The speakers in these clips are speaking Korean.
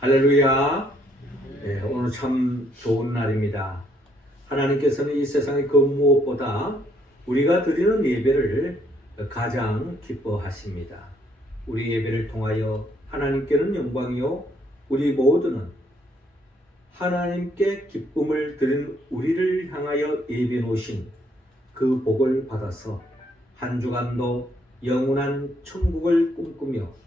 할렐루야. 네, 오늘 참 좋은 날입니다. 하나님께서는 이 세상의 그 무엇보다 우리가 드리는 예배를 가장 기뻐하십니다. 우리 예배를 통하여 하나님께는 영광이요, 우리 모두는 하나님께 기쁨을 드린 우리를 향하여 예배 놓으신 그 복을 받아서 한 주간도 영원한 천국을 꿈꾸며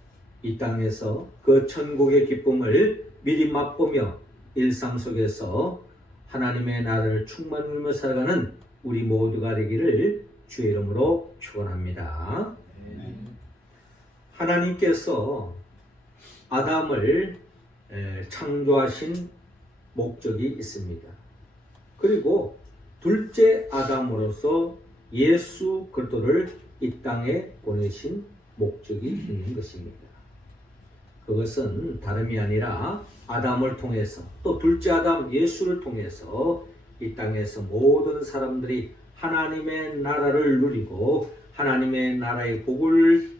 이 땅에서 그 천국의 기쁨을 미리 맛보며 일상 속에서 하나님의 나라를 충만히 누리며 살아가는 우리 모두가 되기를 주의 이름으로 축원합니다. 하나님께서 아담을 창조하신 목적이 있습니다. 그리고 둘째 아담으로서 예수 그리스도를 이 땅에 보내신 목적이 있는 것입니다. 그것은 다름이 아니라 아담을 통해서, 또 둘째 아담 예수를 통해서 이 땅에서 모든 사람들이 하나님의 나라를 누리고 하나님의 나라의 복을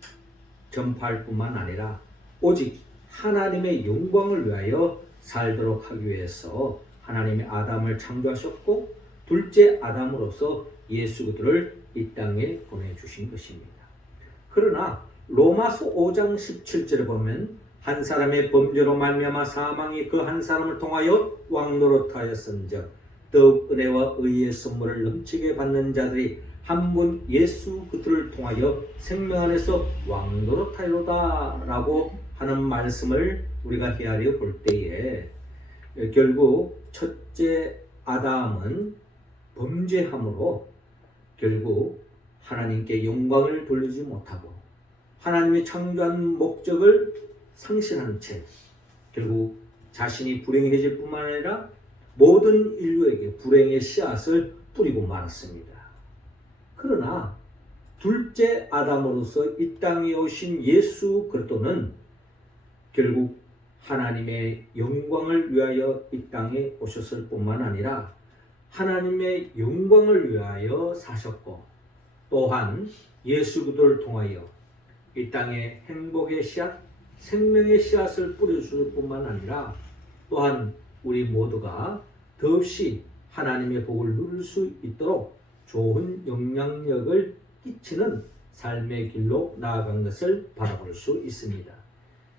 전파할 뿐만 아니라 오직 하나님의 영광을 위하여 살도록 하기 위해서 하나님의 아담을 창조하셨고 둘째 아담으로서 예수 그리스도를 이 땅에 보내주신 것입니다. 그러나 로마서 5장 17절에 보면 한 사람의 범죄로 말미암아 사망이 그 한 사람을 통하여 왕노릇하였은즉 더욱 은혜와 의의 선물을 넘치게 받는 자들이 한 분 예수 그리스도를 통하여 생명 안에서 왕노릇하리로다 라고 하는 말씀을 우리가 헤아려 볼 때에 결국 첫째 아담은 범죄함으로 결국 하나님께 영광을 돌리지 못하고 하나님이 창조한 목적을 상실한 채 결국 자신이 불행해질 뿐만 아니라 모든 인류에게 불행의 씨앗을 뿌리고 말았습니다. 그러나 둘째 아담으로서 이 땅에 오신 예수 그리스도는 결국 하나님의 영광을 위하여 이 땅에 오셨을 뿐만 아니라 하나님의 영광을 위하여 사셨고 또한 예수 그리스도를 통하여 이 땅에 행복의 씨앗, 생명의 씨앗을 뿌려줄 뿐만 아니라 또한 우리 모두가 더없이 하나님의 복을 누릴 수 있도록 좋은 영향력을 끼치는 삶의 길로 나아간 것을 바라볼 수 있습니다.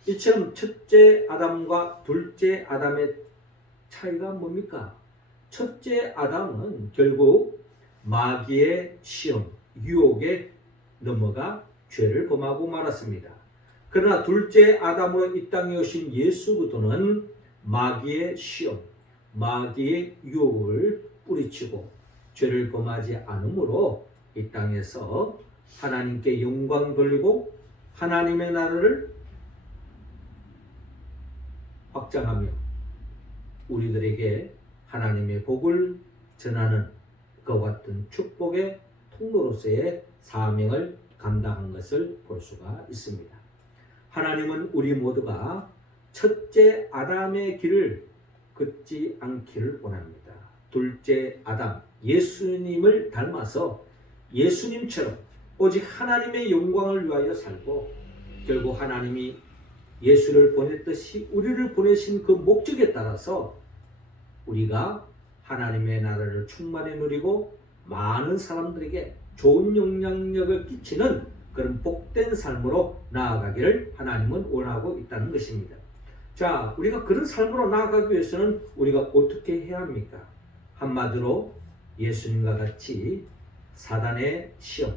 이처럼 첫째 아담과 둘째 아담의 차이가 뭡니까? 첫째 아담은 결국 마귀의 시험, 유혹에 넘어가 죄를 범하고 말았습니다. 그러나 둘째 아담으로 이 땅에 오신 예수 그리스도는 마귀의 시험, 마귀의 유혹을 뿌리치고 죄를 범하지 않으므로 이 땅에서 하나님께 영광 돌리고 하나님의 나라를 확장하며 우리들에게 하나님의 복을 전하는 그와 같은 축복의 통로로서의 사명을 감당한 것을 볼 수가 있습니다. 하나님은 우리 모두가 첫째 아담의 길을 걷지 않기를 원합니다. 둘째 아담 예수님을 닮아서 예수님처럼 오직 하나님의 영광을 위하여 살고 결국 하나님이 예수를 보냈듯이 우리를 보내신 그 목적에 따라서 우리가 하나님의 나라를 충만히 누리고 많은 사람들에게 좋은 영향력을 끼치는 그런 복된 삶으로 나아가기를 하나님은 원하고 있다는 것입니다. 자, 우리가 그런 삶으로 나아가기 위해서는 우리가 어떻게 해야 합니까? 한마디로 예수님과 같이 사단의 시험,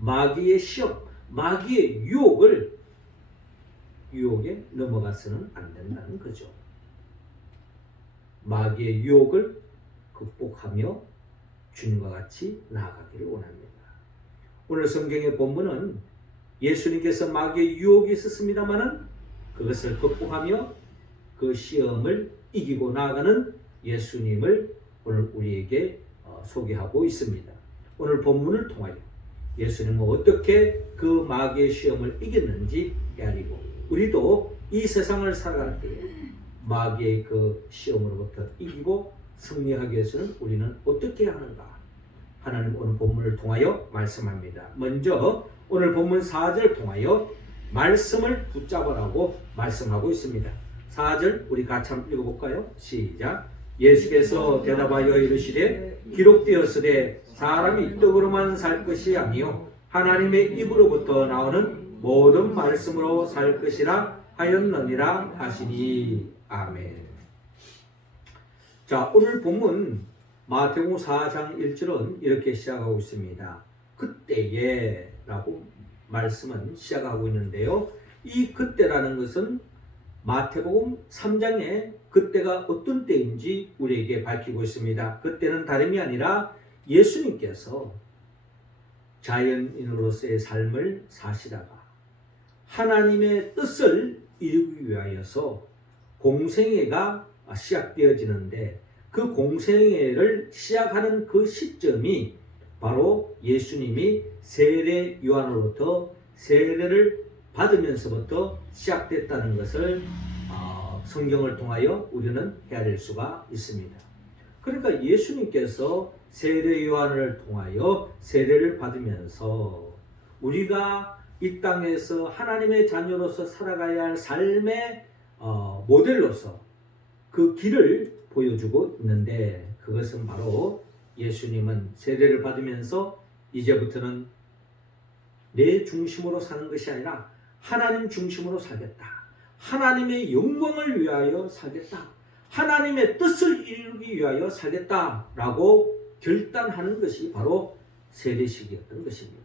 마귀의 시험, 마귀의 유혹에 넘어가서는 안 된다는 거죠. 마귀의 유혹을 극복하며 주님과 같이 나아가기를 원합니다. 오늘 성경의 본문은 예수님께서 마귀의 유혹이 있었습니다마는 그것을 극복하며 그 시험을 이기고 나아가는 예수님을 오늘 우리에게 소개하고 있습니다. 오늘 본문을 통하여 예수님은 어떻게 그 마귀의 시험을 이겼는지 헤아리고 우리도 이 세상을 살아갈 때에 마귀의 그 시험으로부터 이기고 승리하기 위해서는 우리는 어떻게 해야 하는가? 하나님 오늘 본문을 통하여 말씀합니다. 먼저 오늘 본문 4절 통하여 말씀을 붙잡으라고 말씀하고 있습니다. 4절 우리 같이 한번 읽어볼까요? 시작. 예수께서 대답하여 이르시되 기록되었으되 사람이 떡으로만 살 것이 아니요 하나님의 입으로부터 나오는 모든 말씀으로 살 것이라 하였느니라 하시니. 아멘. 자, 오늘 본문 마태복음 4장 1절은 이렇게 시작하고 있습니다. 그때에 라고 말씀은 시작하고 있는데요. 이 그때라는 것은 마태복음 3장에 그때가 어떤 때인지 우리에게 밝히고 있습니다. 그때는 다름이 아니라 예수님께서 자연인으로서의 삶을 사시다가 하나님의 뜻을 이루기 위하여서 공생애가 시작되어지는데 그 공생애를 시작하는 그 시점이 바로 예수님이 세례 요한으로부터 세례를 받으면서부터 시작됐다는 것을 성경을 통하여 우리는 해야 될 수가 있습니다. 그러니까 예수님께서 세례 요한을 통하여 세례를 받으면서 우리가 이 땅에서 하나님의 자녀로서 살아가야 할 삶의 모델로서 그 길을 보여주고 있는데, 그것은 바로 예수님은 세례를 받으면서 이제부터는 내 중심으로 사는 것이 아니라 하나님 중심으로 살겠다, 하나님의 영광을 위하여 살겠다, 하나님의 뜻을 이루기 위하여 살겠다라고 결단하는 것이 바로 세례식이었던 것입니다.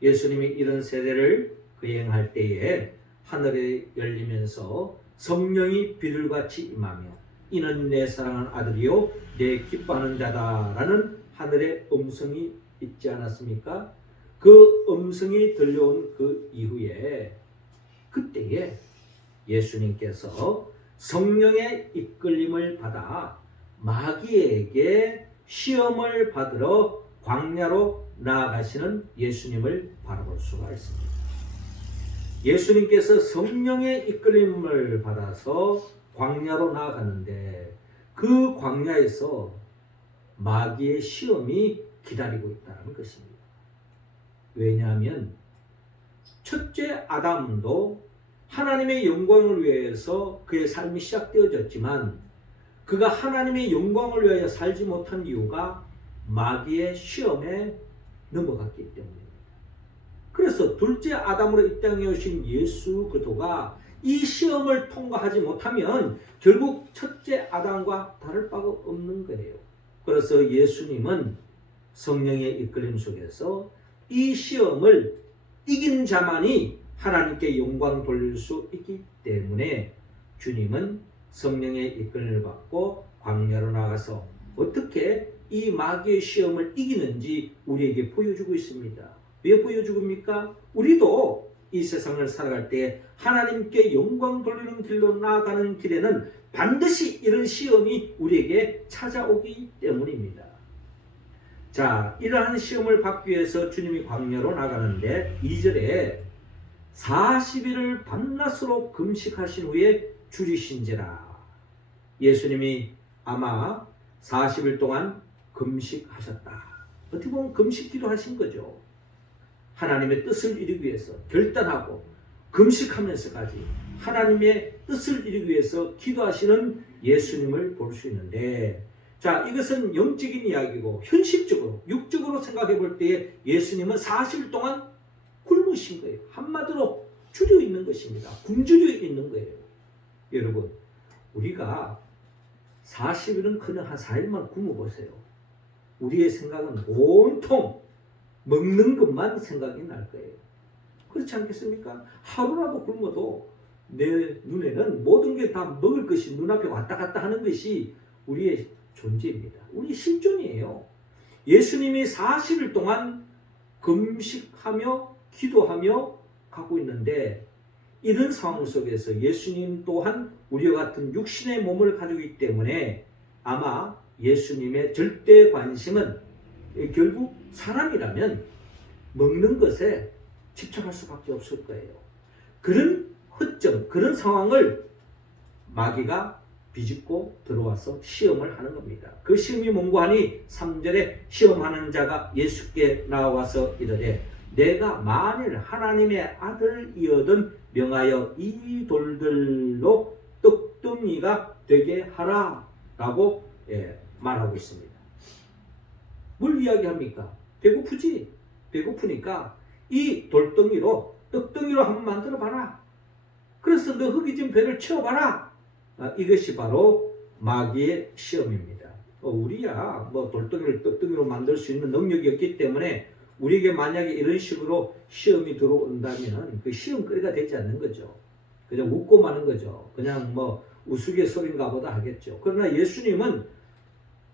예수님이 이런 세례를 거행할 때에 하늘이 열리면서 성령이 비둘같이 임하며 이는 내 사랑하는 아들이요 내 기뻐하는 자다라는 하늘의 음성이 있지 않았습니까? 그 음성이 들려온 그 이후에 그때에 예수님께서 성령의 이끌림을 받아 마귀에게 시험을 받으러 광야로 나아가시는 예수님을 바라볼 수가 있습니다. 예수님께서 성령의 이끌림을 받아서 광야로 나아가는데 그 광야에서 마귀의 시험이 기다리고 있다는 것입니다. 왜냐하면 첫째 아담도 하나님의 영광을 위해서 그의 삶이 시작되어졌지만 그가 하나님의 영광을 위하여 살지 못한 이유가 마귀의 시험에 넘어갔기 때문입니다. 그래서 둘째 아담으로 이 땅에 오신 예수 그리스도가 이 시험을 통과하지 못하면 결국 첫째 아담과 다를 바가 없는 거예요. 그래서 예수님은 성령의 이끌림 속에서 이 시험을 이긴 자만이 하나님께 영광 돌릴 수 있기 때문에 주님은 성령의 이끌림을 받고 광야로 나가서 어떻게 이 마귀의 시험을 이기는지 우리에게 보여주고 있습니다. 왜 보여주고입니까? 우리도 이 세상을 살아갈 때 하나님께 영광 돌리는 길로 나아가는 길에는 반드시 이런 시험이 우리에게 찾아오기 때문입니다. 자, 이러한 시험을 받기 위해서 주님이 광야로 나가는데 2절에 40일을 밤낮으로 금식하신 후에 줄이신지라. 예수님이 아마 40일 동안 금식하셨다. 어떻게 보면 금식기도 하신 거죠. 하나님의 뜻을 이루기 위해서 결단하고 금식하면서까지 하나님의 뜻을 이루기 위해서 기도하시는 예수님을 볼 수 있는데, 자, 이것은 영적인 이야기고 현실적으로 육적으로 생각해 볼 때에 예수님은 40일 동안 굶으신 거예요. 한마디로 줄여 있는 것입니다. 굶주려 있는 거예요. 여러분, 우리가 40일은 그냥 한 4일만 굶어보세요. 우리의 생각은 온통 먹는 것만 생각이 날 거예요. 그렇지 않겠습니까? 하루라도 굶어도 내 눈에는 모든 게 다 먹을 것이 눈앞에 왔다 갔다 하는 것이 우리의 존재입니다. 우리의 실존이에요. 예수님이 40일 동안 금식하며 기도하며 가고 있는데, 이런 상황 속에서 예수님 또한 우리와 같은 육신의 몸을 가지고 있기 때문에 아마 예수님의 절대 관심은 결국 사람이라면 먹는 것에 집착할 수밖에 없을 거예요. 그런 허점, 그런 상황을 마귀가 비집고 들어와서 시험을 하는 겁니다. 그 시험이 뭔가 하니 3절에 시험하는 자가 예수께 나와서 이르되 내가 만일 하나님의 아들이어든 명하여 이 돌들로 떡덩이가 되게 하라라고 말하고 있습니다. 뭘 이야기합니까? 배고프지? 배고프니까 이 돌덩이로 떡덩이로 한번 만들어 봐라. 그래서 너 흙이 배를 채워봐라. 이것이 바로 마귀의 시험입니다. 우리야 뭐 돌덩이를 떡덩이로 만들 수 있는 능력이 없기 때문에 우리에게 만약에 이런 식으로 시험이 들어온다면 그 시험거리가 되지 않는 거죠. 그냥 웃고 마는 거죠. 그냥 뭐 우스갯소리인가 보다 하겠죠. 그러나 예수님은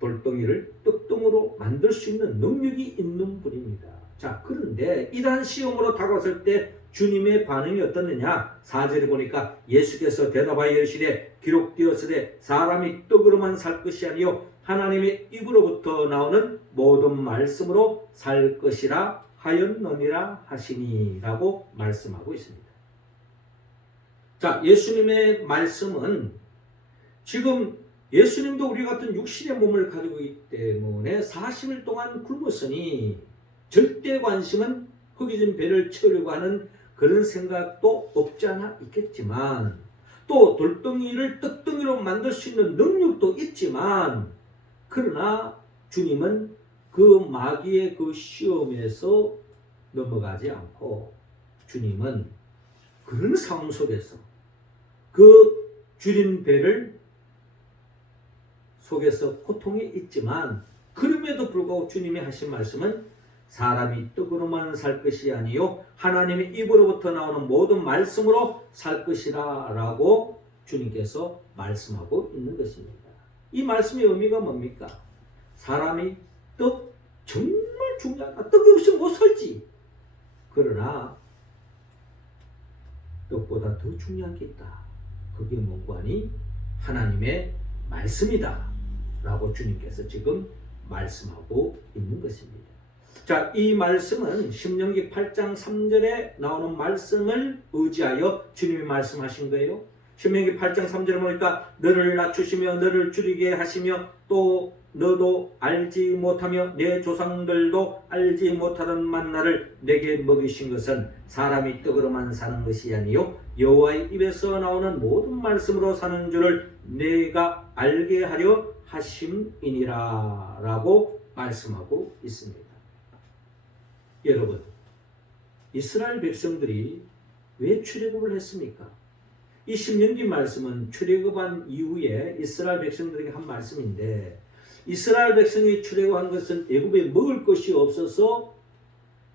돌덩이를 떡덩이로 만들 수 있는 능력이 있는 분입니다. 자, 그런데 이러한 시험으로 다가왔을 때 주님의 반응이 어떻느냐? 4절에 보니까 예수께서 대답하여 이르시되 기록되었으되 사람이 떡으로만 살 것이 아니요 하나님의 입으로부터 나오는 모든 말씀으로 살 것이라 하였느니라 하시니라고 말씀하고 있습니다. 자, 예수님의 말씀은 지금 예수님도 우리 같은 육신의 몸을 가지고 있기 때문에 40일 동안 굶었으니 절대 관심은 흙이 배를 채우려고 하는 그런 생각도 없지 않아 있겠지만 또 돌덩이를 떡덩이로 만들 수 있는 능력도 있지만 그러나 주님은 그 마귀의 그 시험에서 넘어가지 않고 주님은 그런 상황 속에서 그 줄인 배를 속에서 고통이 있지만 그럼에도 불구하고 주님이 하신 말씀은 사람이 떡으로만 살 것이 아니요 하나님의 입으로부터 나오는 모든 말씀으로 살 것이라 라고 주님께서 말씀하고 있는 것입니다. 이 말씀의 의미가 뭡니까? 사람이 떡 정말 중요하다. 떡이 없으면 못 살지. 그러나 떡보다 더 중요한 게 있다. 그게 뭔가 하니 하나님의 말씀이다 라고 주님께서 지금 말씀하고 있는 것입니다. 자, 이 말씀은 신명기 8장 3절에 나오는 말씀을 의지하여 주님이 말씀하신 거예요. 신명기 8장 3절에 보니까 너를 낮추시며 너를 줄이게 하시며 또 너도 알지 못하며 내 조상들도 알지 못하던 만나를 내게 먹이신 것은 사람이 떡으로만 사는 것이 아니요 여호와의 입에서 나오는 모든 말씀으로 사는 줄을 내가 알게 하려 하심이니라 라고 말씀하고 있습니다. 여러분, 이스라엘 백성들이 왜 출애굽을 했습니까? 이 신명기 말씀은 출애굽한 이후에 이스라엘 백성들에게 한 말씀인데 이스라엘 백성이 출애굽한 것은 애굽에 먹을 것이 없어서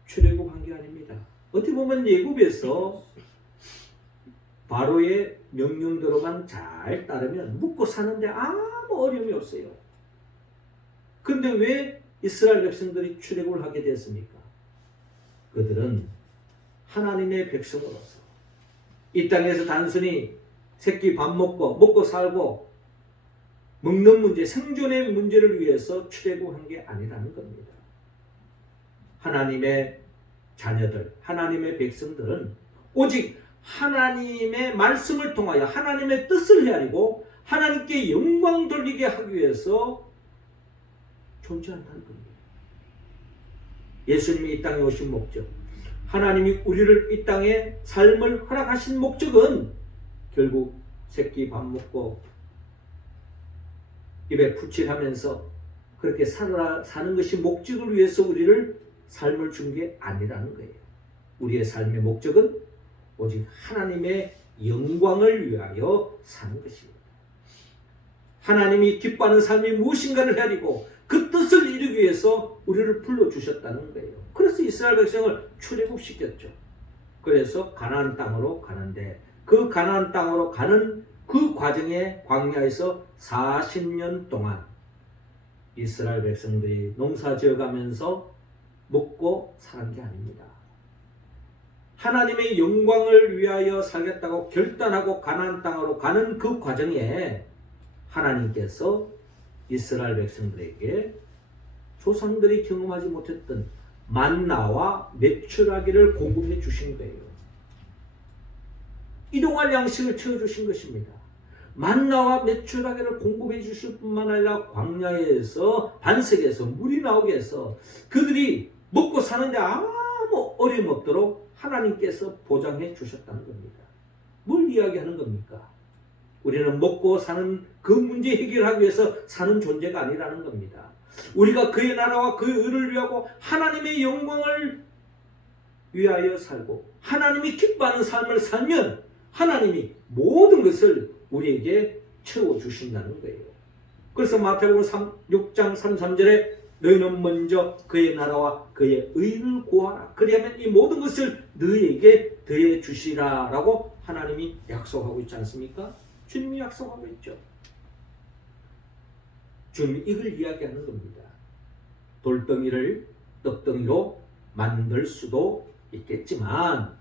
출애굽한 게 아닙니다. 어떻게 보면 애굽에서 바로의 명령대로만 잘 따르면 먹고 사는데 아무 어려움이 없어요. 그런데 왜 이스라엘 백성들이 출애굽을 하게 됐습니까? 그들은 하나님의 백성으로서 이 땅에서 단순히 새끼 밥 먹고 살고 먹는 문제, 생존의 문제를 위해서 출애굽한 게 아니라는 겁니다. 하나님의 자녀들, 하나님의 백성들은 오직 하나님의 말씀을 통하여 하나님의 뜻을 헤아리고 하나님께 영광 돌리게 하기 위해서 존재한다는 겁니다. 예수님이 이 땅에 오신 목적, 하나님이 우리를 이 땅에 삶을 허락하신 목적은 결국 새끼 밥 먹고 입에 푸칠하면서 그렇게 사는 것이 목적을 위해서 우리를 삶을 준 게 아니라는 거예요. 우리의 삶의 목적은 오직 하나님의 영광을 위하여 사는 것입니다. 하나님이 기뻐하는 삶이 무엇인가를 헤아리고 그 뜻을 이루기 위해서 우리를 불러주셨다는 거예요. 그래서 이스라엘 백성을 출애굽시켰죠. 그래서 가나안 땅으로 가는데 그 가나안 땅으로 가는 그 과정의 광야에서 40년 동안 이스라엘 백성들이 농사 지어가면서 먹고 사는 게 아닙니다. 하나님의 영광을 위하여 살겠다고 결단하고 가나안 땅으로 가는 그 과정에 하나님께서 이스라엘 백성들에게 조상들이 경험하지 못했던 만나와 메추라기를 공급해 주신 거예요. 일용할 양식을 채워주신 것입니다. 만나와 메추라기를 공급해 주실 뿐만 아니라 광야에서 반석에서 물이 나오게 해서 그들이 먹고 사는데 아무 어려움 없도록 하나님께서 보장해 주셨다는 겁니다. 뭘 이야기하는 겁니까? 우리는 먹고 사는 그 문제 해결하기 위해서 사는 존재가 아니라는 겁니다. 우리가 그의 나라와 그의 의를 위하고 하나님의 영광을 위하여 살고 하나님이 기뻐하는 삶을 살면 하나님이 모든 것을 우리에게 채워주신다는 거예요. 그래서 마태복음 6장 33절에 너희는 먼저 그의 나라와 그의 의를 구하라. 그리하면 이 모든 것을 너희에게 더해 주시라 라고 하나님이 약속하고 있지 않습니까? 주님이 약속하고 있죠. 주님이 이걸 이야기하는 겁니다. 돌덩이를 떡덩이로 만들 수도 있겠지만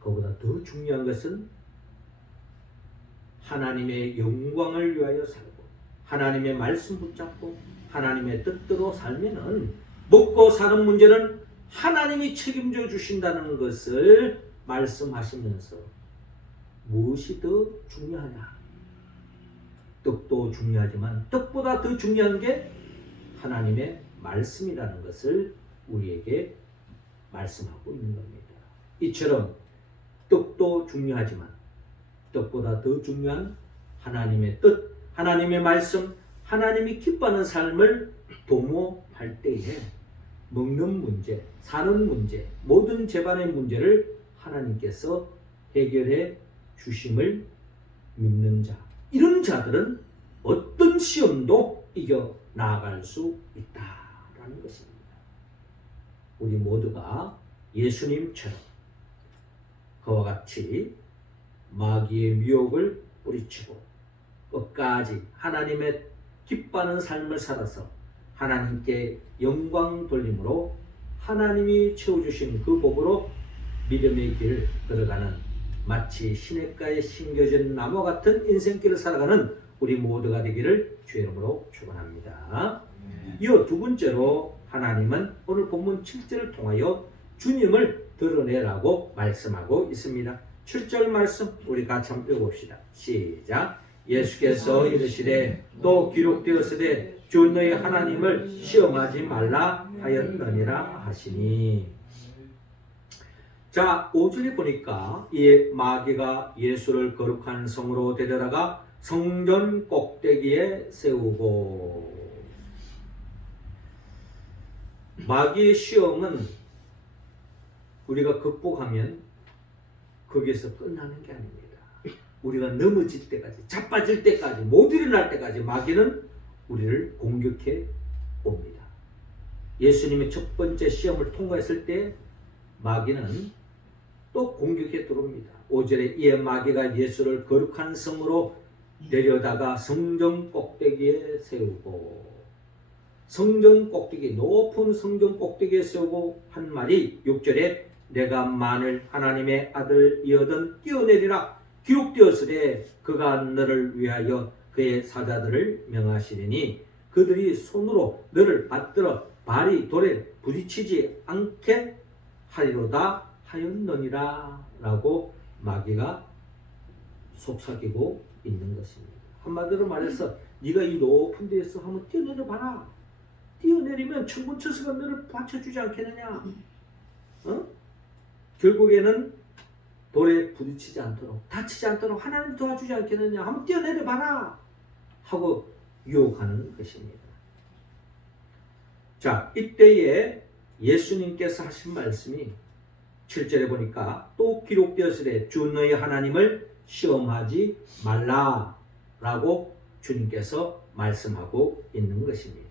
그보다 더 중요한 것은 하나님의 영광을 위하여 살고 하나님의 말씀 붙잡고 하나님의 뜻대로 살면은 먹고 사는 문제는 하나님이 책임져 주신다는 것을 말씀하시면서 무엇이 더 중요하냐? 떡도 중요하지만 떡보다 더 중요한 게 하나님의 말씀이라는 것을 우리에게 말씀하고 있는 겁니다. 이처럼 떡도 중요하지만 떡보다 더 중요한 하나님의 뜻, 하나님의 말씀, 하나님이 기뻐하는 삶을 도모할 때에 먹는 문제, 사는 문제, 모든 재반의 문제를 하나님께서 해결해 주심을 믿는 자, 이런 자들은 어떤 시험도 이겨 나아갈 수 있다라는 것입니다. 우리 모두가 예수님처럼 그와 같이 마귀의 미혹을 뿌리치고 끝까지 하나님의 기뻐하는 삶을 살아서 하나님께 영광 돌림으로 하나님이 채워주신 그 복으로 믿음의 길을 걸어가는 마치 시냇가에 심겨진 나무 같은 인생길을 살아가는 우리 모두가 되기를 주의 이름으로 축원합니다. 이어 두 번째로 하나님은 오늘 본문 7절을 통하여 주님을 드러내라고 말씀하고 있습니다. 7절 말씀 우리 같이 한번 읽어봅시다. 시작. 예수께서 이르시되 또 기록되었으되 주 너희 하나님을 시험하지 말라 하였느니라 하시니. 자, 5절에 보니까 이 마귀가 예수를 거룩한 성으로 데려다가 성전 꼭대기에 세우고, 마귀의 시험은 우리가 극복하면 거기에서 끝나는 게 아닙니다. 우리가 넘어질 때까지, 자빠질 때까지, 못 일어날 때까지 마귀는 우리를 공격해 옵니다. 예수님의 첫 번째 시험을 통과했을 때 마귀는 또 공격해 들어옵니다. 5절에 이에 마귀가 예수를 거룩한 성으로 데려다가 성전 꼭대기에 세우고, 성전 꼭대기, 높은 성전 꼭대기에 세우고 한 말이 6절에 내가 만일 하나님의 아들이어든 뛰어내리라 기록되었으되 그가 너를 위하여 그의 사자들을 명하시리니 그들이 손으로 너를 받들어 발이 돌에 부딪히지 않게 하리로다 하였느니라 라고 마귀가 속삭이고 있는 것입니다. 한마디로 말해서 네가 이 높은 데에서 한번 뛰어내려 봐라. 뛰어내리면 천군 천사가 너를 받쳐주지 않겠느냐. 결국에는 돌에 부딪히지 않도록, 다치지 않도록 하나님 도와주지 않겠느냐. 한번 뛰어내려 봐라 하고 유혹하는 것입니다. 자, 이때에 예수님께서 하신 말씀이 7절에 보니까 또 기록되었으되 주 너희 하나님을 시험하지 말라 라고 주님께서 말씀하고 있는 것입니다.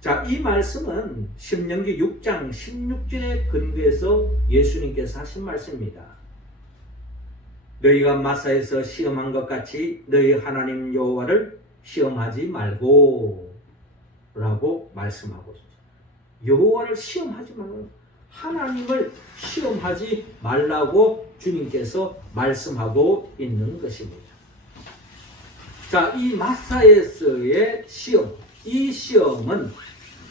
자, 이 말씀은 신명기 6장 16절에 근거해서 예수님께서 하신 말씀입니다. 너희가 마사에서 시험한 것 같이 너희 하나님 여호와를 시험하지 말고 라고 말씀하고 있습니다. 여호와를 시험하지 말고, 하나님을 시험하지 말라고 주님께서 말씀하고 있는 것입니다. 자, 이 마사에서의 시험, 이 시험은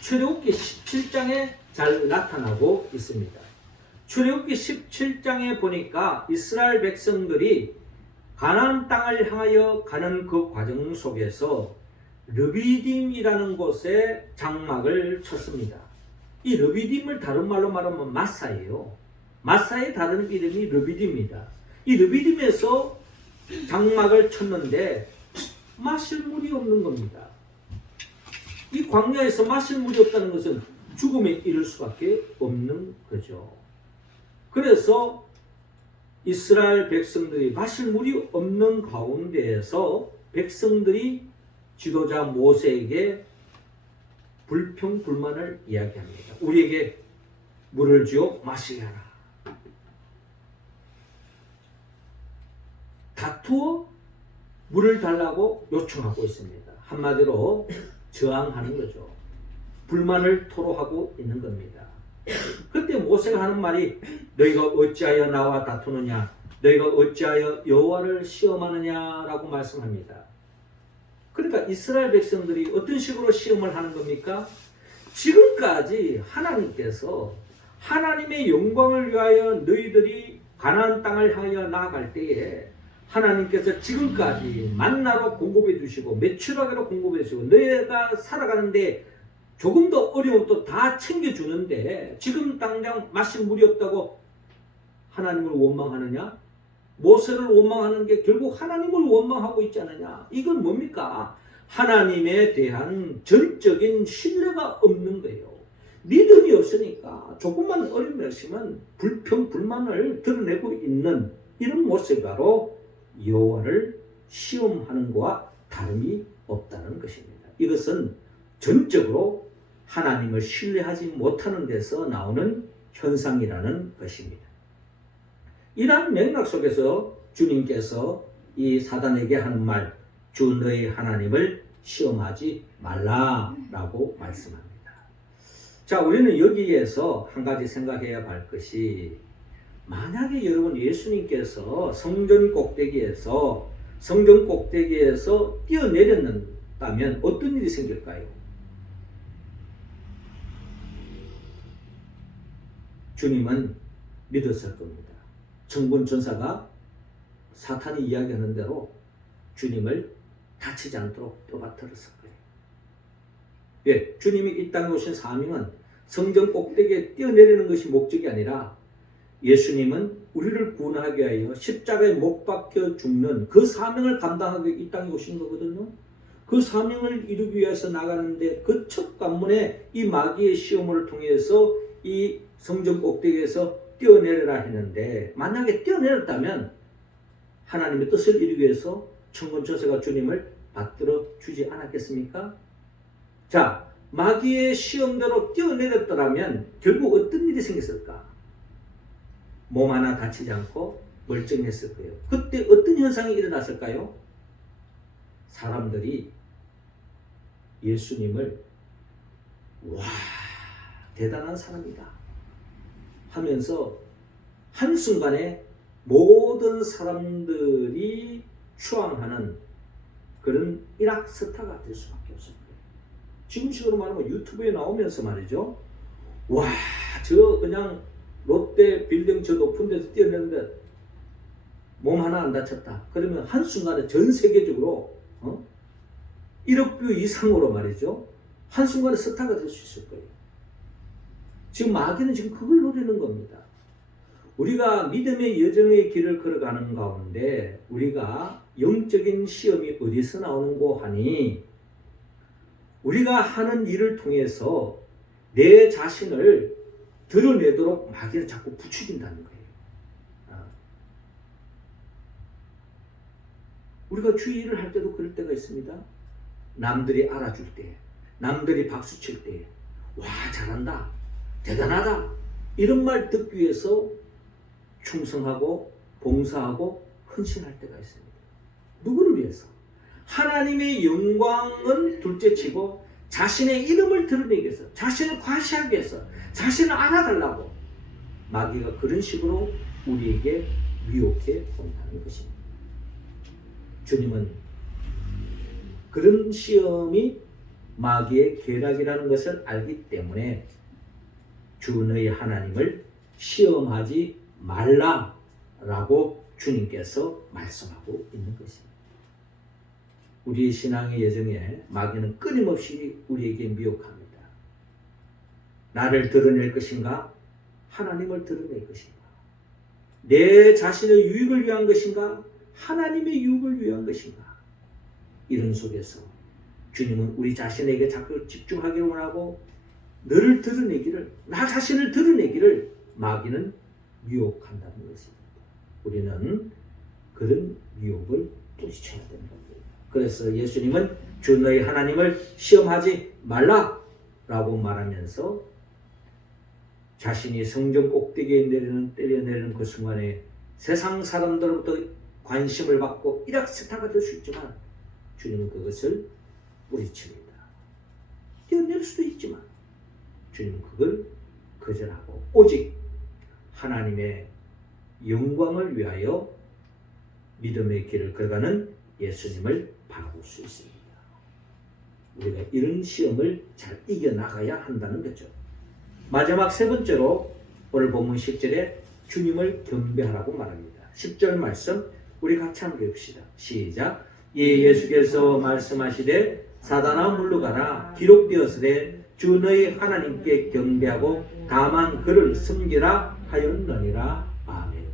출애굽기 17장에 잘 나타나고 있습니다. 출애굽기 17장에 보니까 이스라엘 백성들이 가나안 땅을 향하여 가는 그 과정 속에서 르비딤이라는 곳에 장막을 쳤습니다. 이 르비딤을 다른 말로 말하면 마사예요. 마사의 다른 이름이 르비딤입니다. 이 르비딤에서 장막을 쳤는데 마실 물이 없는 겁니다. 이 광야에서 마실 물이 없다는 것은 죽음에 이를 수밖에 없는 거죠. 그래서 이스라엘 백성들이 마실 물이 없는 가운데에서 백성들이 지도자 모세에게 불평불만을 이야기합니다. 우리에게 물을 주어 마시게 하라. 다투어 물을 달라고 요청하고 있습니다. 한마디로 저항하는 거죠. 불만을 토로하고 있는 겁니다. 그때 모세가 하는 말이 너희가 어찌하여 나와 다투느냐, 너희가 어찌하여 여호와를 시험하느냐라고 말씀합니다. 그러니까 이스라엘 백성들이 어떤 식으로 시험을 하는 겁니까? 지금까지 하나님께서 하나님의 영광을 위하여 너희들이 가나안 땅을 향하여 나아갈 때에 하나님께서 지금까지 만나로 공급해 주시고 메추라기로 공급해 주시고 너희가 살아가는데 조금 더 어려움도 다 챙겨주는데 지금 당장 마실 물이 없다고 하나님을 원망하느냐? 모세를 원망하는 게 결국 하나님을 원망하고 있지 않느냐? 이건 뭡니까? 하나님에 대한 전적인 신뢰가 없는 거예요. 믿음이 없으니까 조금만 어려움이 있으면 불평, 불만을 드러내고 있는 이런 모습이 바로 여호와를 시험하는 것과 다름이 없다는 것입니다. 이것은 전적으로 하나님을 신뢰하지 못하는 데서 나오는 현상이라는 것입니다. 이러한 맥락 속에서 주님께서 이 사단에게 하는 말, 주 너희 하나님을 시험하지 말라라고 말씀합니다. 자, 우리는 여기에서 한 가지 생각해야 할 것이 만약에 여러분 예수님께서 성전 꼭대기에서 뛰어내렸다면 어떤 일이 생길까요? 주님은 믿었을 겁니다. 천군 천사가 사탄이 이야기하는 대로 주님을 다치지 않도록 떠받들었을 거예요. 예, 주님이 이 땅에 오신 사명은 성전 꼭대기에 뛰어내리는 것이 목적이 아니라 예수님은 우리를 구원하기 위하여 십자가에 못 박혀 죽는 그 사명을 감당하기 이 땅에 오신 거거든요. 그 사명을 이루기 위해서 나가는데 그 첫 관문에 이 마귀의 시험을 통해서 이 성전 꼭대기에서 뛰어내려라 했는데 만약에 뛰어내렸다면 하나님의 뜻을 이루기 위해서 천군천사가 주님을 받들어 주지 않았겠습니까? 자, 마귀의 시험대로 뛰어내렸더라면 결국 어떤 일이 생겼을까? 몸 하나 다치지 않고 멀쩡했을 거예요. 그때 어떤 현상이 일어났을까요? 사람들이 예수님을 와, 대단한 사람이다 하면서 한순간에 모든 사람들이 추앙하는 그런 일확스타가 될 수밖에 없을 거예요. 지금식으로 말하면 유튜브에 나오면서 말이죠. 와, 저 그냥 롯데 빌딩 저 높은 데서 뛰어내는데 몸 하나 안 다쳤다. 그러면 한순간에 전 세계적으로 1억 뷰 이상으로 말이죠. 한순간에 스타가 될 수 있을 거예요. 지금 마귀는 지금 그걸 노리는 겁니다. 우리가 믿음의 여정의 길을 걸어가는 가운데 우리가 영적인 시험이 어디서 나오는고 하니 우리가 하는 일을 통해서 내 자신을 드러내도록 마귀는 자꾸 부추긴다는 거예요. 우리가 주의 일을 할 때도 그럴 때가 있습니다. 남들이 알아줄 때, 남들이 박수 칠 때, 와, 잘한다, 대단하다 이런 말 듣기 위해서 충성하고 봉사하고 헌신할 때가 있습니다. 누구를 위해서? 하나님의 영광은 둘째치고 자신의 이름을 드러내기 위해서, 자신을 과시하기 위해서, 자신을 알아달라고 마귀가 그런 식으로 우리에게 미혹해 온다는 것입니다. 주님은 그런 시험이 마귀의 계략이라는 것을 알기 때문에 주 너희 하나님을 시험하지 말라라고 주님께서 말씀하고 있는 것입니다. 우리의 신앙의 여정에 마귀는 끊임없이 우리에게 미혹합니다. 나를 드러낼 것인가? 하나님을 드러낼 것인가? 내 자신의 유익을 위한 것인가? 하나님의 유익을 위한 것인가? 이런 속에서 주님은 우리 자신에게 자꾸 집중하기를 원하고 너를 드러내기를, 나 자신을 드러내기를 마귀는 유혹한다는 것입니다. 우리는 그런 유혹을 뿌리쳐야 된다. 그래서 예수님은 주 너희 하나님을 시험하지 말라라고 말하면서 자신이 성전 꼭대기에 때려내리는 그 순간에 세상 사람들로부터 관심을 받고 일확스타가 될 수 있지만 주님은 그것을 뿌리칩니다. 뛰어낼 수도 있지만 주님은 그걸 거절하고 오직 하나님의 영광을 위하여 믿음의 길을 걸어가는 예수님을 바라볼 수 있습니다. 우리가 이런 시험을 잘 이겨나가야 한다는 거죠. 마지막 세 번째로 오늘 본문 10절에 주님을 경배하라고 말합니다. 10절 말씀 우리 같이 한번 읽읍시다. 시작. 예수께서 말씀하시되 사단아 물러가라 기록되었으되 주 너희 하나님께 경배하고 다만 그를 섬기라 하였느니라. 아멘.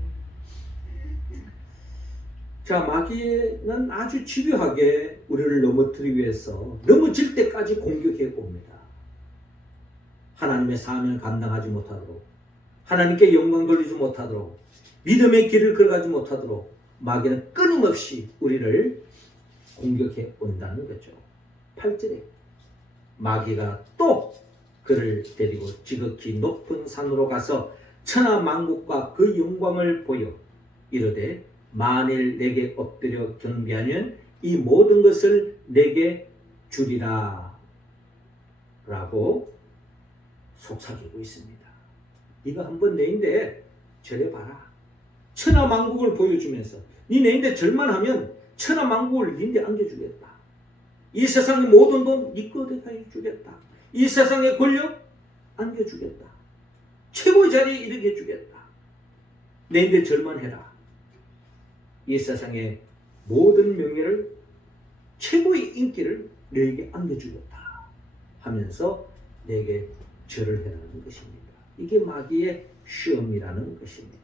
자, 마귀는 아주 집요하게 우리를 넘어뜨리기 위해서 넘어질 때까지 공격해 옵니다. 하나님의 사명을 감당하지 못하도록, 하나님께 영광 돌리지 못하도록, 믿음의 길을 걸어가지 못하도록 마귀는 끊임없이 우리를 공격해 온다는 거죠. 8절에 마귀가 또 그를 데리고 지극히 높은 산으로 가서 천하 만국과 그 영광을 보여 이르되 만일 내게 엎드려 경배하면 이 모든 것을 내게 주리라 라고 속삭이고 있습니다. 네가 한번 내인데 절해봐라. 천하 만국을 보여주면서 네 내인데 절만 하면 천하 만국을 네인데 안겨주겠다. 이 세상의 모든 돈 네 거에다 주겠다. 이 세상의 권력 안겨주겠다. 최고의 자리에 이르게 해주겠다. 내인데 절만 해라. 이 세상의 모든 명예를, 최고의 인기를 너에게 안겨주겠다 하면서 내게 절을 해라는 것입니다. 이게 마귀의 시험이라는 것입니다.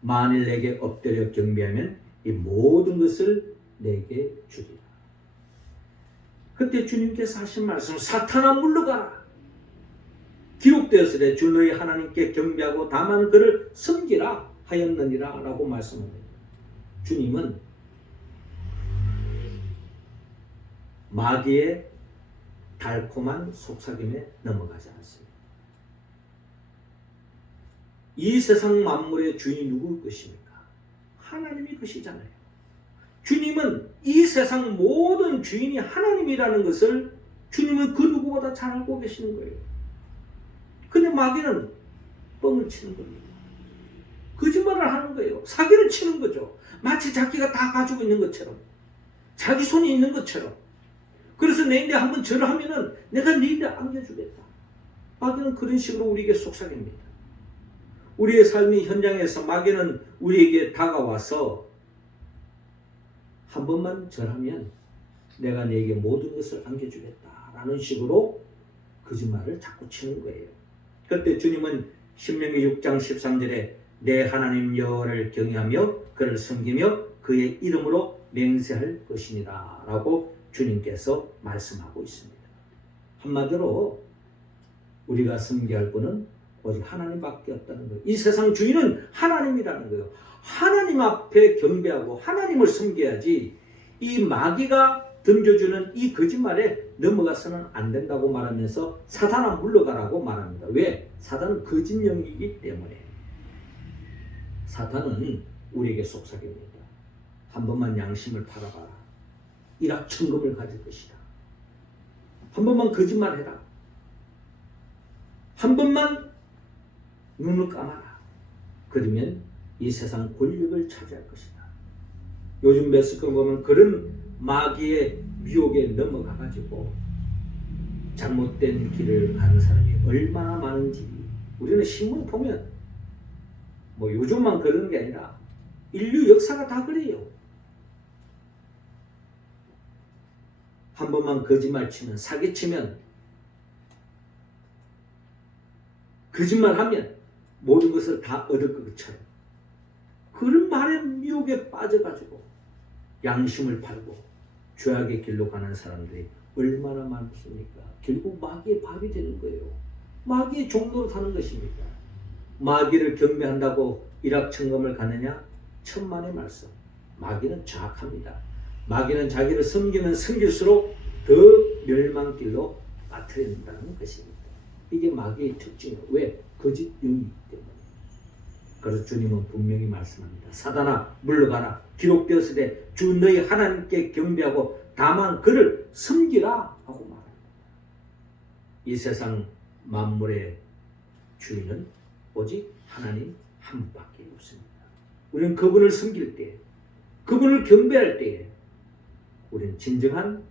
만일 내게 엎드려 경배하면 이 모든 것을 내게 주리라. 그때 주님께서 하신 말씀, 사탄아 물러가라. 기록되었으되 주 너희 하나님께 경배하고 다만 그를 섬기라 하였느니라 라고 말씀합니다. 주님은 마귀의 달콤한 속삭임에 넘어가지 않습니다. 이 세상 만물의 주인이 누구일 것입니까? 하나님이 것이잖아요. 주님은 이 세상 모든 주인이 하나님이라는 것을 주님은 그 누구보다 잘 알고 계시는 거예요. 근데 마귀는 뻥을 치는 겁니다. 거짓말을 하는 거예요. 사기를 치는 거죠. 마치 자기가 다 가지고 있는 것처럼, 자기 손에 있는 것처럼. 그래서 내인데 한번 절을 하면은 내가 네인데 안겨주겠다. 마귀는 그런 식으로 우리에게 속삭입니다. 우리의 삶의 현장에서 마귀는 우리에게 다가와서 한 번만 절하면 내가 네게 모든 것을 안겨주겠다 라는 식으로 거짓말을 자꾸 치는 거예요. 그때 주님은 신명기 6장 13절에 내 하나님 여호와를 경외하며 그를 섬기며 그의 이름으로 맹세할 것이니라 라고 주님께서 말씀하고 있습니다. 한마디로 우리가 섬겨야 할 분은 오직 하나님밖에 없다는 거예요. 이 세상 주인은 하나님이라는 거예요. 하나님 앞에 경배하고 하나님을 섬겨야지 이 마귀가 던져주는 이 거짓말에 넘어가서는 안 된다고 말하면서 사단아 물러가라고 말합니다. 왜? 사단은 거짓령이기 때문에. 사단은 우리에게 속삭입니다. 한 번만 양심을 팔아봐라. 일확천금을 가질 것이다. 한 번만 거짓말해라. 한 번만 눈을 감아라. 그러면 이 세상 권력을 차지할 것이다. 요즘 매스컴 보면 그런 마귀의 미혹에 넘어가가지고 잘못된 길을 가는 사람이 얼마나 많은지 우리는 신문 보면 뭐 요즘만 그런 게 아니라 인류 역사가 다 그래요. 한 번만 거짓말 치면, 사기치면, 거짓말하면 모든 것을 다 얻을 것처럼 그런 말의 미혹에 빠져가지고 양심을 팔고 죄악의 길로 가는 사람들이 얼마나 많습니까? 결국 마귀의 밥이 되는 거예요. 마귀의 종로로 사는 것입니다. 마귀를 경배한다고 일확천금을 가느냐? 천만의 말씀. 마귀는 정확합니다. 마귀는 자기를 섬기면 섬길수록 더 멸망길로 빠뜨린다는 것입니다. 이게 마귀의 특징이에요. 왜? 거짓 영이기 때문에. 그래서 주님은 분명히 말씀합니다. 사단아 물러가라. 기록되었으되 주 너희 하나님께 경배하고 다만 그를 섬기라 하고 말합니다. 이 세상 만물의 주인은 오직 하나님 한 분밖에 없습니다. 우리는 그분을 섬길 때, 그분을 경배할 때에 우리는 진정한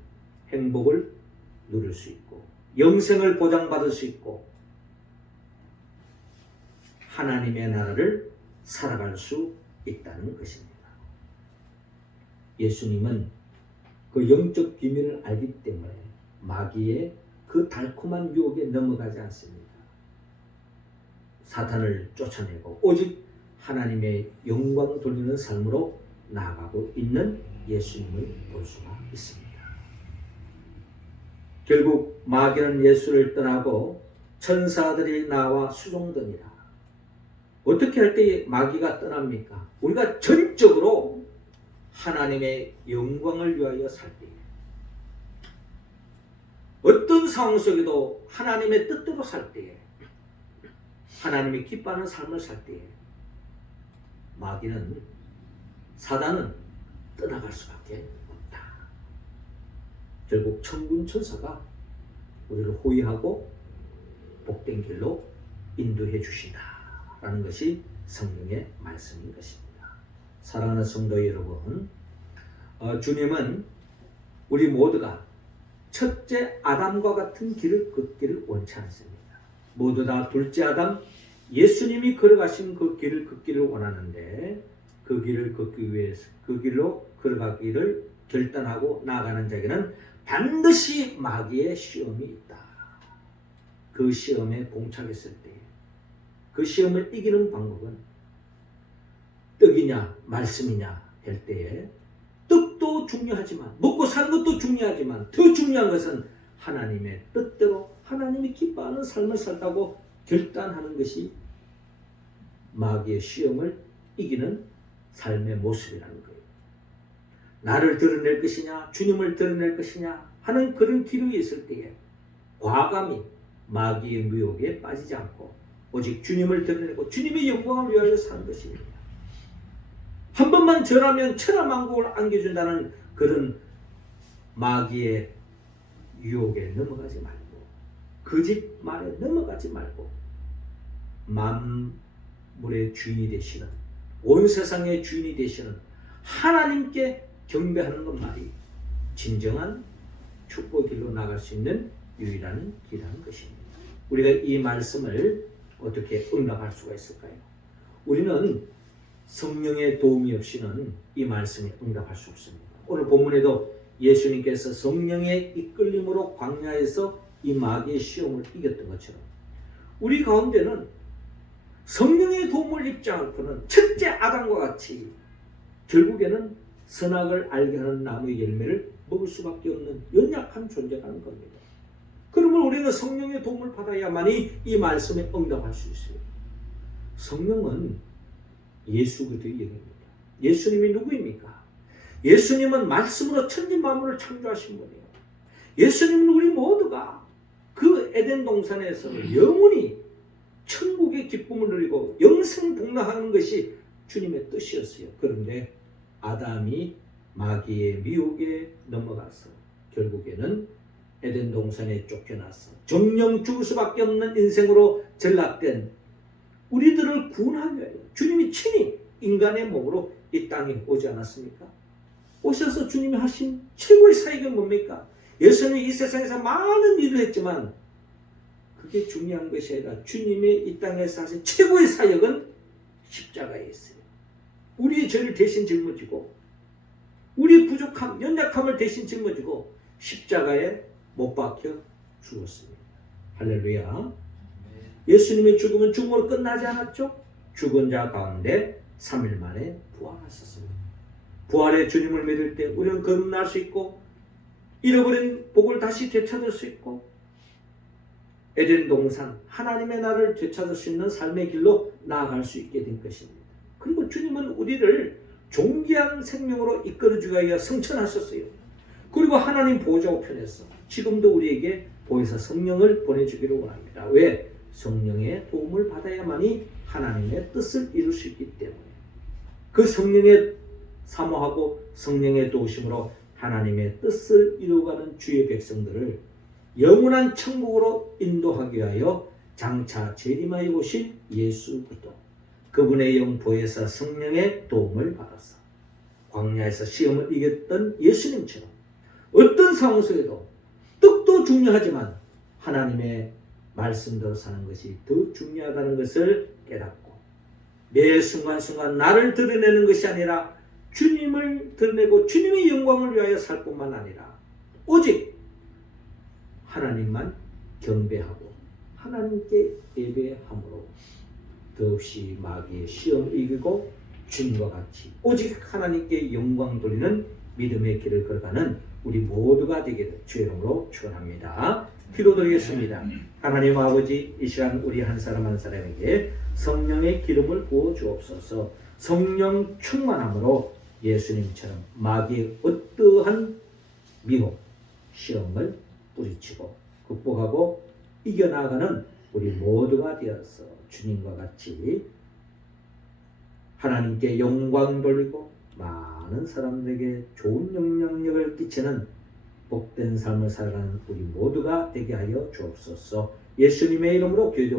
행복을 누릴 수 있고 영생을 보장받을 수 있고 하나님의 나라를 살아갈 수 있다는 것입니다. 예수님은 그 영적 비밀을 알기 때문에 마귀의 그 달콤한 유혹에 넘어가지 않습니다. 사탄을 쫓아내고 오직 하나님의 영광 돌리는 삶으로 나아가고 있는 예수님을 볼 수가 있습니다. 결국 마귀는 예수를 떠나고 천사들이 나와 수종드니라. 어떻게 할 때 마귀가 떠납니까? 우리가 전적으로 하나님의 영광을 위하여 살 때에, 어떤 상황 속에도 하나님의 뜻대로 살 때에, 하나님이 기뻐하는 삶을 살 때에 마귀는, 사단은 떠나갈 수밖에 없다. 결국 천군 천사가 우리를 호위하고 복된 길로 인도해 주신다라는 것이 성령의 말씀인 것입니다. 사랑하는 성도 여러분, 주님은 우리 모두가 첫째 아담과 같은 길을 걷기를 원치 않습니다. 모두 다 둘째 아담 예수님이 걸어가신 그 길을 걷기를 원하는데, 그 길을 걷기 위해서 그 길로 걸어가기를 결단하고 나아가는 자에게는 반드시 마귀의 시험이 있다. 그 시험에 봉착했을 때, 그 시험을 이기는 방법은 떡이냐 말씀이냐 할 때에, 떡도 중요하지만 먹고 사는 것도 중요하지만 더 중요한 것은 하나님의 뜻대로 하나님이 기뻐하는 삶을 살다고 결단하는 것이 마귀의 시험을 이기는 삶의 모습이라는 거예요. 나를 드러낼 것이냐 주님을 드러낼 것이냐 하는 그런 기로에 있을 때에 과감히 마귀의 유혹에 빠지지 않고 오직 주님을 드러내고 주님의 영광을 위하여 사는 것입니다. 한 번만 절하면 천하만국을 안겨준다는 그런 마귀의 유혹에 넘어가지 말고, 거짓말에 넘어가지 말고, 만물의 주인이 되시는, 온 세상의 주인이 되시는 하나님께 경배하는 것만이 진정한 축복길로 나갈 수 있는 유일한 길이라는 것입니다. 우리가 이 말씀을 어떻게 응답할 수가 있을까요? 우리는 성령의 도움이 없이는 이 말씀에 응답할 수 없습니다. 오늘 본문에도 예수님께서 성령의 이끌림으로 광야에서 이 마귀의 시험을 이겼던 것처럼 우리 가운데는 성령의 도움을 입지 않고는 첫째 아담과 같이 결국에는 선악을 알게 하는 나무의 열매를 먹을 수밖에 없는 연약한 존재가 하는 겁니다. 그러면 우리는 성령의 도움을 받아야만이 이 말씀에 응답할 수 있어요. 성령은 예수 그리스도의 영입니다. 예수님이 누구입니까? 예수님은 말씀으로 천지 만물을 창조하신 분이에요. 예수님은 우리 모두가 그 에덴 동산에서 영원히 천국의 기쁨을 누리고 영생 복락하는 것이 주님의 뜻이었어요. 그런데 아담이 마귀의 미혹에 넘어가서 결국에는 에덴 동산에 쫓겨나서 정령 죽을 수밖에 없는 인생으로 전락된 우리들을 구원하기 위하여 주님이 친히 인간의 몸으로 이 땅에 오지 않았습니까? 오셔서 주님이 하신 최고의 사역은 뭡니까? 예수님이 이 세상에서 많은 일을 했지만 그게 중요한 것이 아니라 주님의 이 땅에서 하신 최고의 사역은 십자가에 있어요. 우리의 죄를 대신 짊어지고 우리의 부족함, 연약함을 대신 짊어지고 십자가에 못 박혀 죽었습니다. 할렐루야. 예수님의 죽음은 죽음으로 끝나지 않았죠. 죽은 자 가운데 3일 만에 부활하셨습니다. 부활의 주님을 믿을 때 우리는 거듭날 수 있고 잃어버린 복을 다시 되찾을 수 있고 에덴 동산 하나님의 나라를 되찾을 수 있는 삶의 길로 나아갈 수 있게 된 것입니다. 그리고 주님은 우리를 존귀한 생명으로 이끌어주기 위하여 성천하셨어요. 그리고 하나님 보좌 우편에서 지금도 우리에게 보혜사 성령을 보내주기를 원합니다. 왜? 성령의 도움을 받아야만이 하나님의 뜻을 이룰 수 있기 때문에 그 성령의 사모하고 성령의 도우심으로 하나님의 뜻을 이루어가는 주의 백성들을 영원한 천국으로 인도하기 위하여 장차 재림하여 오신 예수 그리스도 그분의 영 보혜사 성령의 도움을 받았어. 광야에서 시험을 이겼던 예수님처럼 어떤 상황 속에도 뜻도 중요하지만 하나님의 말씀대로 사는 것이 더 중요하다는 것을 깨닫고 매 순간순간 나를 드러내는 것이 아니라 주님을 드러내고 주님의 영광을 위하여 살 뿐만 아니라 오직 하나님만 경배하고 하나님께 예배함으로 더없이 마귀의 시험을 이기고 주님과 같이 오직 하나님께 영광 돌리는 믿음의 길을 걸어가는 우리 모두가 되기를 주의 이름으로 축원합니다. 기도드리겠습니다. 하나님 아버지, 이 시간 우리 한 사람 한 사람에게 성령의 기름을 부어 주옵소서. 성령 충만함으로 예수님처럼 마귀의 어떠한 미혹, 시험을 뿌리치고 극복하고 이겨나가는 우리 모두가 되어서 주님과 같이 하나님께 영광 돌리고 많은 사람들에게 좋은 영향력을 끼치는 복된 삶을 살아가는 우리 모두가 되게 하여 주옵소서. 예수님의 이름으로 기도